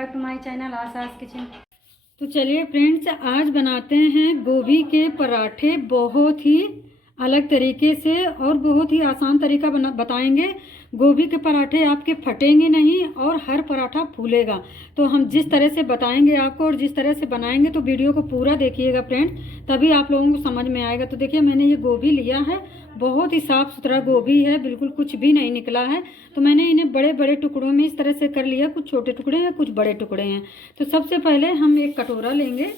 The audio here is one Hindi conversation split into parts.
बैक टू माय चैनल आसास किचन। तो चलिए फ्रेंड्स, आज बनाते हैं गोभी के पराठे। बहुत ही अलग तरीके से और बहुत ही आसान तरीका बताएंगे। गोभी के पराठे आपके फटेंगे नहीं और हर पराठा फूलेगा। तो हम जिस तरह से बताएंगे आपको और जिस तरह से बनाएंगे, तो वीडियो को पूरा देखिएगा फ्रेंड्स, तभी आप लोगों को समझ में आएगा। तो देखिए, मैंने ये गोभी लिया है, बहुत ही साफ़ सुथरा गोभी है, बिल्कुल कुछ भी नहीं निकला है। तो मैंने इन्हें बड़े बड़े टुकड़ों में इस तरह से कर लिया। कुछ छोटे टुकड़े हैं, कुछ बड़े टुकड़े हैं। तो सबसे पहले हम एक कटोरा लेंगे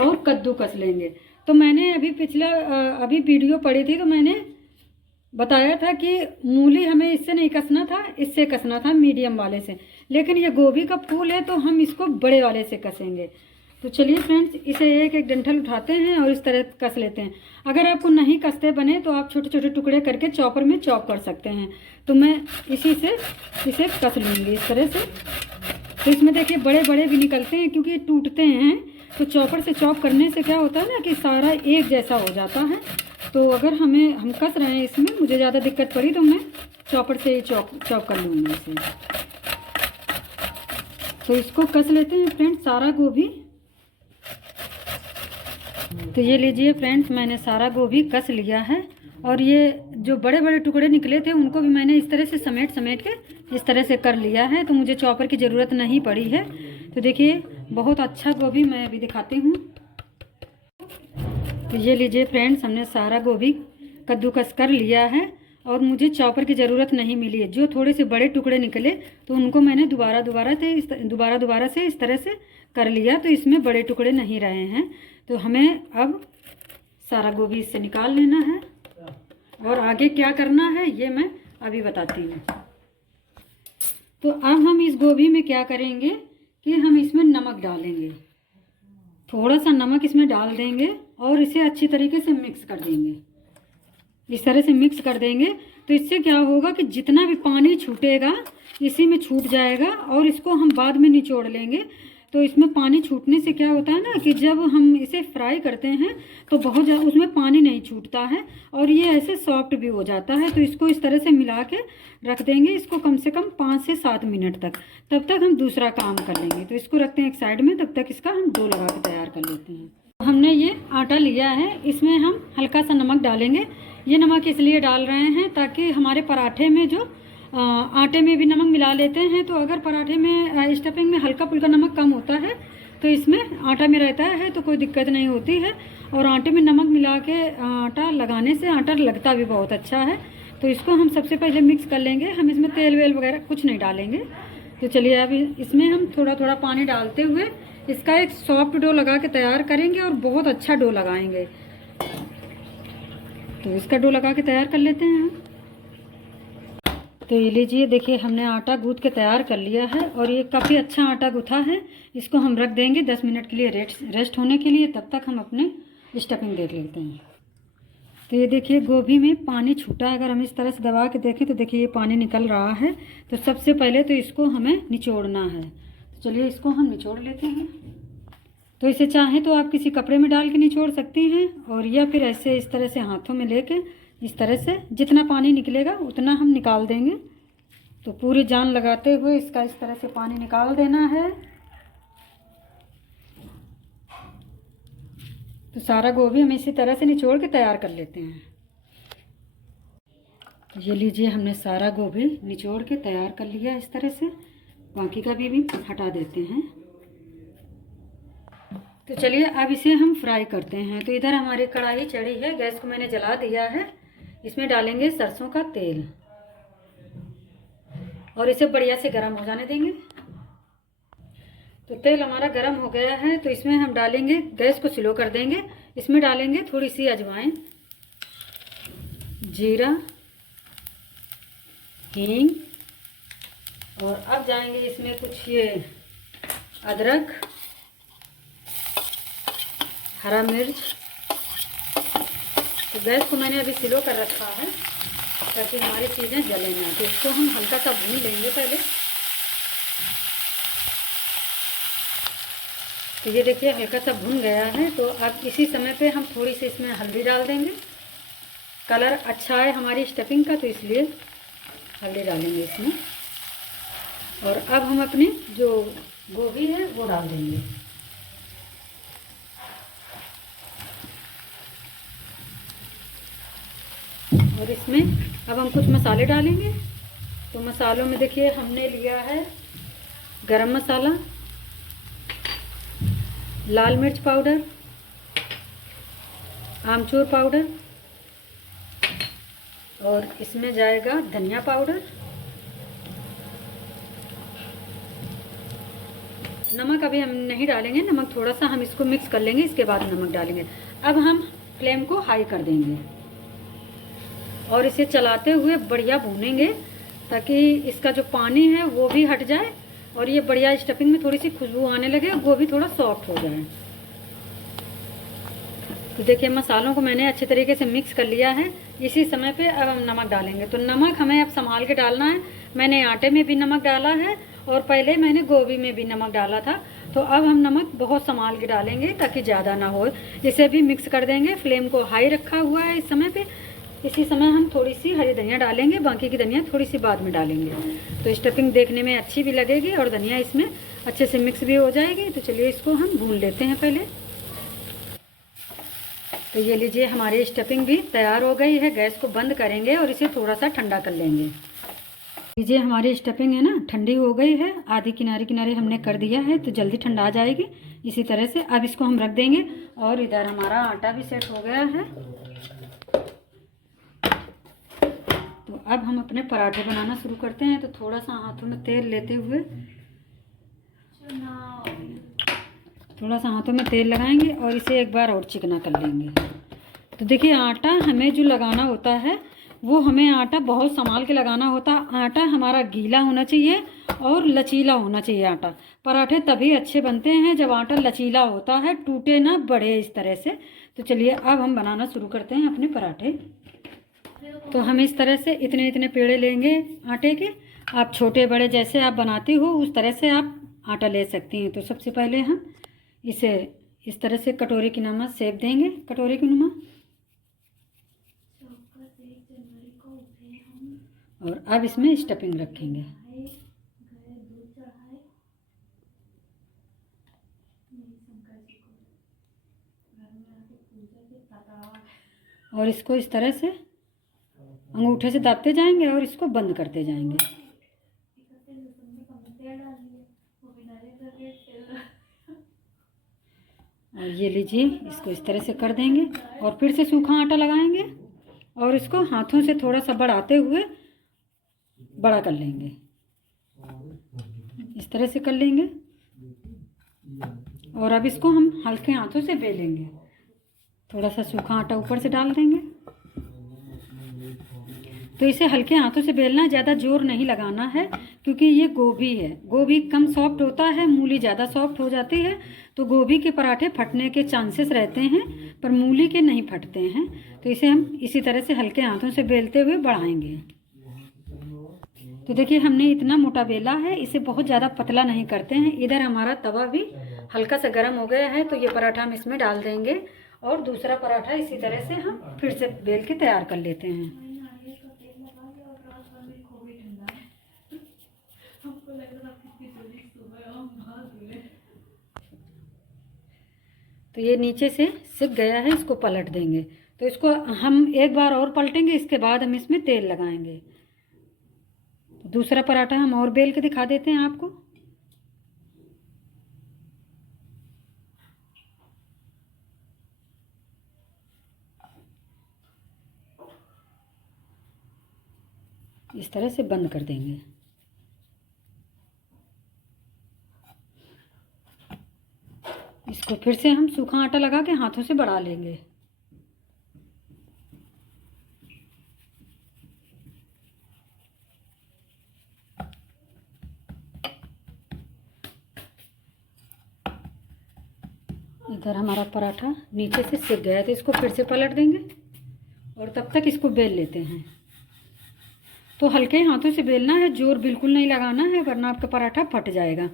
और कद्दूकस लेंगे। तो मैंने अभी वीडियो पड़ी थी, तो मैंने बताया था कि मूली हमें इससे नहीं कसना था, इससे कसना था, मीडियम वाले से। लेकिन ये गोभी का फूल है, तो हम इसको बड़े वाले से कसेंगे। तो चलिए फ्रेंड्स, इसे एक एक डंठल उठाते हैं और इस तरह कस लेते हैं। अगर आपको नहीं कसते बने तो आप छोटे छोटे टुकड़े करके चॉपर में चॉप कर सकते हैं। तो मैं इसी से इसे कस लूँगी इस तरह से। तो इसमें देखिए बड़े बड़े भी निकलते हैं, क्योंकि ये टूटते हैं। तो चॉपर से चॉप करने से क्या होता है ना कि सारा एक जैसा हो जाता है। तो अगर हम कस रहे हैं, इसमें मुझे ज़्यादा दिक्कत पड़ी तो मैं चॉपर से ही चॉप कर लूँगी इसे। तो इसको कस लेते हैं फ्रेंड्स, सारा गोभी। तो ये लीजिए फ्रेंड्स, मैंने सारा गोभी कस लिया है। और ये जो बड़े बड़े टुकड़े निकले थे, उनको भी मैंने इस तरह से समेट के इस तरह से कर लिया है। तो मुझे चॉपर की ज़रूरत नहीं पड़ी है। तो देखिए, बहुत अच्छा गोभी मैं अभी दिखाती हूँ। तो ये लीजिए फ्रेंड्स, हमने सारा गोभी कद्दूकस कर लिया है और मुझे चॉपर की ज़रूरत नहीं मिली है। जो थोड़े से बड़े टुकड़े निकले, तो उनको मैंने दोबारा से इस तरह से कर लिया। तो इसमें बड़े टुकड़े नहीं रहे हैं। तो हमें अब सारा गोभी इससे निकाल लेना है। और आगे क्या करना है ये मैं अभी बताती हूँ। तो अब हम इस गोभी में क्या करेंगे कि हम इसमें नमक डालेंगे। थोड़ा सा नमक इसमें डाल देंगे और इसे अच्छी तरीके से मिक्स कर देंगे। इस तरह से मिक्स कर देंगे। तो इससे क्या होगा कि जितना भी पानी छूटेगा इसी में छूट जाएगा और इसको हम बाद में निचोड़ लेंगे। तो इसमें पानी छूटने से क्या होता है ना कि जब हम इसे फ्राई करते हैं तो बहुत ज़्यादा उसमें पानी नहीं छूटता है और ये ऐसे सॉफ्ट भी हो जाता है। तो इसको इस तरह से मिला के रख देंगे, इसको कम से कम 5 से 7 मिनट तक। तब तक हम दूसरा काम कर लेंगे। तो इसको रखते हैं एक साइड में, तब तक इसका हम डो लगा के तैयार कर लेते हैं। हमने ये आटा लिया है, इसमें हम हल्का सा नमक डालेंगे। ये नमक इसलिए डाल रहे हैं ताकि हमारे पराठे में जो आटे में भी नमक मिला लेते हैं। तो अगर पराठे में स्टफिंग में हल्का फुल्का नमक कम होता है तो इसमें आटा में रहता है तो कोई दिक्कत नहीं होती है। और आटे में नमक मिला के आटा लगाने से आटा लगता भी बहुत अच्छा है। तो इसको हम सबसे पहले मिक्स कर लेंगे। हम इसमें तेल वेल वगैरह कुछ नहीं डालेंगे। तो चलिए, अभी इसमें हम थोड़ा थोड़ा पानी डालते हुए इसका एक सॉफ्ट डो लगा के तैयार करेंगे और बहुत अच्छा डो लगाएंगे। तो इसका डो लगा के तैयार कर लेते हैं हम। तो ये लीजिए, देखिए हमने आटा गूँथ के तैयार कर लिया है और ये काफ़ी अच्छा आटा गूँथा है। इसको हम रख देंगे 10 मिनट के लिए रेस्ट होने के लिए। तब तक हम अपने स्टफिंग देख लेते हैं। तो ये देखिए, गोभी में पानी छूटा है। अगर हम इस तरह से दबा के देखें तो देखिए ये पानी निकल रहा है। तो सबसे पहले तो इसको हमें निचोड़ना है। तो चलिए, इसको हम निचोड़ लेते हैं। तो इसे चाहें तो आप किसी कपड़े में डाल के निचोड़ सकती हैं, और या फिर ऐसे इस तरह से हाथों में लेके इस तरह से जितना पानी निकलेगा उतना हम निकाल देंगे। तो पूरी जान लगाते हुए इसका इस तरह से पानी निकाल देना है। तो सारा गोभी हम इसी तरह से निचोड़ के तैयार कर लेते हैं। ये लीजिए, हमने सारा गोभी निचोड़ के तैयार कर लिया इस तरह से। बाकी का भी हटा देते हैं। तो चलिए, अब इसे हम फ्राई करते हैं। तो इधर हमारी कढ़ाई चढ़ी है, गैस को मैंने जला दिया है। इसमें डालेंगे सरसों का तेल और इसे बढ़िया से गर्म हो जाने देंगे। तो तेल हमारा गर्म हो गया है। तो इसमें हम डालेंगे, गैस को स्लो कर देंगे। इसमें डालेंगे थोड़ी सी अजवाइन, जीरा, हींग, और अब जाएंगे इसमें कुछ ये अदरक, हरा मिर्च। तो गैस को मैंने अभी स्लो कर रखा है ताकि हमारी चीज़ें जले ना। तो इसको हम हल्का सा भून लेंगे पहले। तो ये देखिए हल्का सा भुन गया है। तो अब इसी समय पे हम थोड़ी सी इसमें हल्दी डाल देंगे। कलर अच्छा है हमारी स्टफिंग का, तो इसलिए हल्दी डालेंगे इसमें। और अब हम अपनी जो गोभी है वो डाल देंगे। और इसमें अब हम कुछ मसाले डालेंगे। तो मसालों में देखिए हमने लिया है गरम मसाला, लाल मिर्च पाउडर, आमचूर पाउडर, और इसमें जाएगा धनिया पाउडर। नमक अभी हम नहीं डालेंगे, नमक थोड़ा सा हम इसको मिक्स कर लेंगे, इसके बाद नमक डालेंगे। अब हम फ्लेम को हाई कर देंगे और इसे चलाते हुए बढ़िया भूनेंगे ताकि इसका जो पानी है वो भी हट जाए और ये बढ़िया स्टफिंग में थोड़ी सी खुशबू आने लगे, गोभी थोड़ा सॉफ्ट हो जाए। तो देखिए मसालों को मैंने अच्छे तरीके से मिक्स कर लिया है। इसी समय पे अब हम नमक डालेंगे। तो नमक हमें अब संभाल के डालना है। मैंने आटे में भी नमक डाला है और पहले मैंने गोभी में भी नमक डाला था। तो अब हम नमक बहुत संभाल के डालेंगे ताकि ज़्यादा ना हो। इसे भी मिक्स कर देंगे। फ्लेम को हाई रखा हुआ है इस समय पे। इसी समय हम थोड़ी सी हरी धनिया डालेंगे, बाकी की धनिया थोड़ी सी बाद में डालेंगे। तो स्टफिंग देखने में अच्छी भी लगेगी और धनिया इसमें अच्छे से मिक्स भी हो जाएगी। तो चलिए इसको हम भून लेते हैं पहले। तो ये लीजिए हमारी स्टफिंग भी तैयार हो गई है। गैस को बंद करेंगे और इसे थोड़ा सा ठंडा कर लेंगे। लीजिए हमारी स्टफिंग है ना ठंडी हो गई है। आधी किनारे किनारे हमने कर दिया है तो जल्दी ठंडा आ जाएगी। इसी तरह से अब इसको हम रख देंगे। और इधर हमारा आटा भी सेट हो गया है। तो अब हम अपने पराठे बनाना शुरू करते हैं। तो थोड़ा सा हाथों में तेल लेते हुए लगाएंगे और इसे एक बार और चिकना कर लेंगे। तो देखिए आटा हमें जो लगाना होता है वो हमें आटा बहुत संभाल के लगाना होता है। आटा हमारा गीला होना चाहिए और लचीला होना चाहिए। आटा पराठे तभी अच्छे बनते हैं जब आटा लचीला होता है, टूटे ना बढ़े इस तरह से। तो चलिए अब हम बनाना शुरू करते हैं अपने पराठे। तो हम इस तरह से इतने इतने पेड़े लेंगे आटे के। आप छोटे बड़े जैसे आप बनाती हो उस तरह से आप आटा ले सकती हैं। तो सबसे पहले हम इसे इस तरह से कटोरी की नुमा सेक देंगे। कटोरी की नुमा। और अब इसमें स्टफिंग रखेंगे। और इसको इस तरह से अंगूठे से दाबते जाएंगे और इसको बंद करते जाएंगे। और ये लीजिए इसको इस तरह से कर देंगे और फिर से सूखा आटा लगाएंगे और इसको हाथों से थोड़ा सा बढ़ाते हुए बड़ा कर लेंगे। इस तरह से कर लेंगे और अब इसको हम हल्के हाथों से बेलेंगे। थोड़ा सा सूखा आटा ऊपर से डाल देंगे। तो इसे हल्के हाथों से बेलना, ज़्यादा जोर नहीं लगाना है क्योंकि ये गोभी है। गोभी कम सॉफ्ट होता है, मूली ज़्यादा सॉफ्ट हो जाती है। तो गोभी के पराठे फटने के चांसेस रहते हैं पर मूली के नहीं फटते हैं। तो इसे हम इसी तरह से हल्के हाथों से बेलते हुए बढ़ाएंगे। तो देखिए हमने इतना मोटा बेला है, इसे बहुत ज़्यादा पतला नहीं करते हैं। इधर हमारा तवा भी हल्का सा गर्म हो गया है। तो ये पराठा हम इसमें डाल देंगे और दूसरा पराठा इसी तरह से हम फिर से बेल के तैयार कर लेते हैं। तो ये नीचे से सिक गया है, इसको पलट देंगे। तो इसको हम एक बार और पलटेंगे, इसके बाद हम इसमें तेल लगाएंगे। तो दूसरा पराठा हम और बेल के दिखा देते हैं आपको। इस तरह से बंद कर देंगे। इसको फिर से हम सूखा आटा लगा के हाथों से बढ़ा लेंगे। इधर हमारा पराठा नीचे से सिक गया है तो इसको फिर से पलट देंगे और तब तक इसको बेल लेते हैं। तो हल्के हाथों से बेलना है, जोर बिल्कुल नहीं लगाना है वरना आपका पराठा फट जाएगा।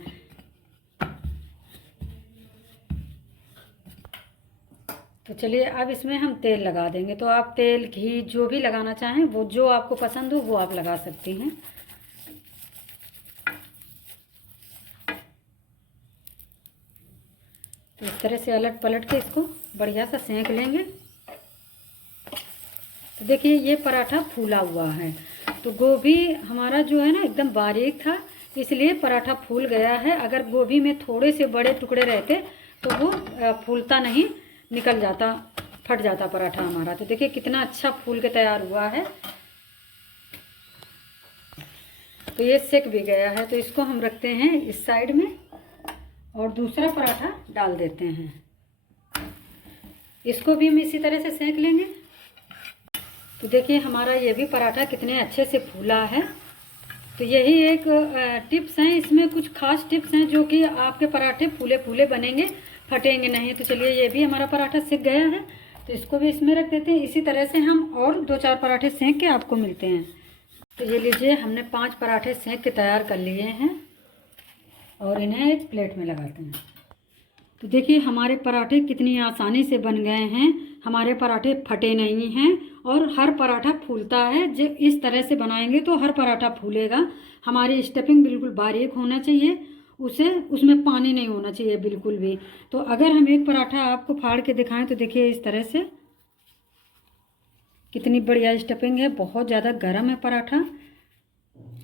तो चलिए अब इसमें हम तेल लगा देंगे। तो आप तेल घी जो भी लगाना चाहें, वो जो आपको पसंद हो वो आप लगा सकती हैं। तो इस तरह से अलट पलट के इसको बढ़िया सा सेंक लेंगे। तो देखिए ये पराठा फूला हुआ है। तो गोभी हमारा जो है ना एकदम बारीक था, इसलिए पराठा फूल गया है। अगर गोभी में थोड़े से बड़े टुकड़े रहते तो वो फूलता नहीं, निकल जाता, फट जाता पराठा हमारा। तो देखिए कितना अच्छा फूल के तैयार हुआ है। तो ये सेक भी गया है। तो इसको हम रखते हैं इस साइड में और दूसरा पराठा डाल देते हैं। इसको भी हम इसी तरह से सेक लेंगे। तो देखिए हमारा ये भी पराठा कितने अच्छे से फूला है। तो यही एक टिप्स हैं, इसमें कुछ खास टिप्स हैं जो कि आपके पराठे फूले फूले बनेंगे, फटेंगे नहीं। तो चलिए ये भी हमारा पराठा सिक गया है, तो इसको भी इसमें रख देते हैं। इसी तरह से हम और 2-4 पराठे सेंक के आपको मिलते हैं। तो ये लीजिए हमने 5 पराठे सेंक के तैयार कर लिए हैं और इन्हें एक प्लेट में लगाते हैं। तो देखिए हमारे पराठे कितनी आसानी से बन गए हैं। हमारे पराठे फटे नहीं हैं और हर पराठा फूलता है। जो इस तरह से बनाएंगे तो हर पराठा फूलेगा। हमारी स्टफिंग बिल्कुल बारीक होना चाहिए, उसमें पानी नहीं होना चाहिए बिल्कुल भी। तो अगर हम एक पराठा आपको फाड़ के दिखाएं तो देखिए इस तरह से कितनी बढ़िया स्टफिंग है। बहुत ज़्यादा गर्म है पराठा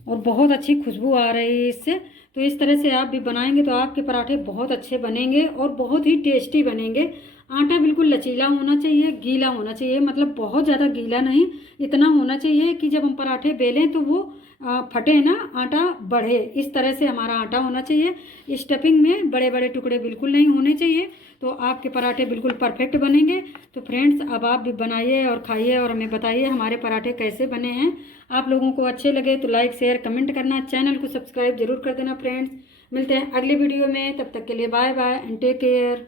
और बहुत अच्छी खुशबू आ रही है इससे। तो इस तरह से आप भी बनाएंगे तो आपके पराठे बहुत अच्छे बनेंगे और बहुत ही टेस्टी बनेंगे। आटा बिल्कुल लचीला होना चाहिए, गीला होना चाहिए, मतलब बहुत ज़्यादा गीला नहीं, इतना होना चाहिए कि जब हम पराठे बेलें तो वो फटे ना, आटा बढ़े। इस तरह से हमारा आटा होना चाहिए। स्टफिंग में बड़े बड़े टुकड़े बिल्कुल नहीं होने चाहिए, तो आपके पराठे बिल्कुल परफेक्ट बनेंगे। तो फ्रेंड्स अब आप भी बनाइए और खाइए और हमें बताइए हमारे पराठे कैसे बने हैं। आप लोगों को अच्छे लगे तो लाइक शेयर कमेंट करना, चैनल को सब्सक्राइब जरूर कर देना फ्रेंड्स। मिलते हैं अगले वीडियो में, तब तक के लिए bye bye and take care.